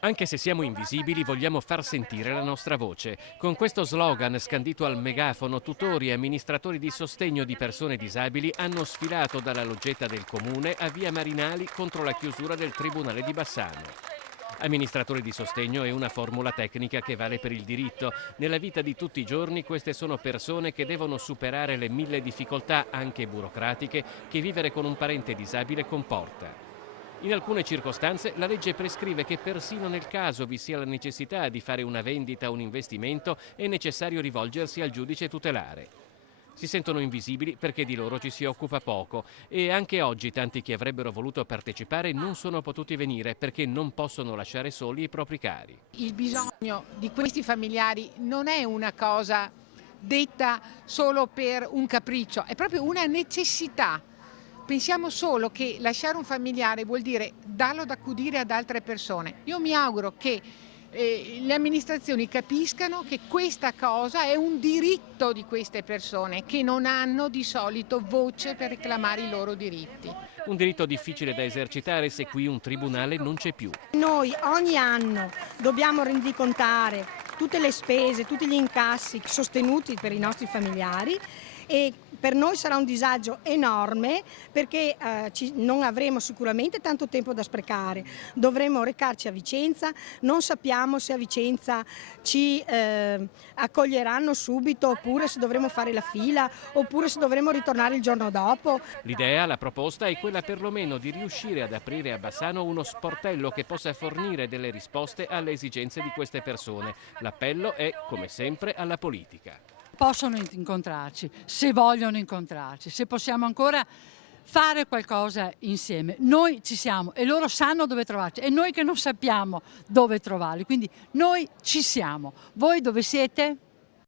Anche se siamo invisibili, vogliamo far sentire la nostra voce. Con questo slogan scandito al megafono, tutori e amministratori di sostegno di persone disabili hanno sfilato dalla loggetta del comune a via Marinali contro la chiusura del Tribunale di Bassano. Amministratori di sostegno è una formula tecnica che vale per il diritto. Nella vita di tutti i giorni queste sono persone che devono superare le 1000 difficoltà, anche burocratiche, che vivere con un parente disabile comporta. In alcune circostanze la legge prescrive che persino nel caso vi sia la necessità di fare una vendita o un investimento è necessario rivolgersi al giudice tutelare. Si sentono invisibili perché di loro ci si occupa poco e anche oggi tanti che avrebbero voluto partecipare non sono potuti venire perché non possono lasciare soli i propri cari. Il bisogno di questi familiari non è una cosa detta solo per un capriccio, è proprio una necessità. Pensiamo solo che lasciare un familiare vuol dire darlo da accudire ad altre persone. Io mi auguro che le amministrazioni capiscano che questa cosa è un diritto di queste persone che non hanno di solito voce per reclamare i loro diritti. Un diritto difficile da esercitare se qui un tribunale non c'è più. Noi ogni anno dobbiamo rendicontare tutte le spese, tutti gli incassi sostenuti per i nostri familiari e per noi sarà un disagio enorme perché non avremo sicuramente tanto tempo da sprecare, dovremo recarci a Vicenza, non sappiamo se a Vicenza ci accoglieranno subito oppure se dovremo fare la fila oppure se dovremo ritornare il giorno dopo. L'idea, la proposta è quella perlomeno di riuscire ad aprire a Bassano uno sportello che possa fornire delle risposte alle esigenze di queste persone. L'appello è, come sempre, alla politica. Possono incontrarci, se vogliono incontrarci, se possiamo ancora fare qualcosa insieme. Noi ci siamo e loro sanno dove trovarci e noi che non sappiamo dove trovarli, quindi noi ci siamo. Voi dove siete?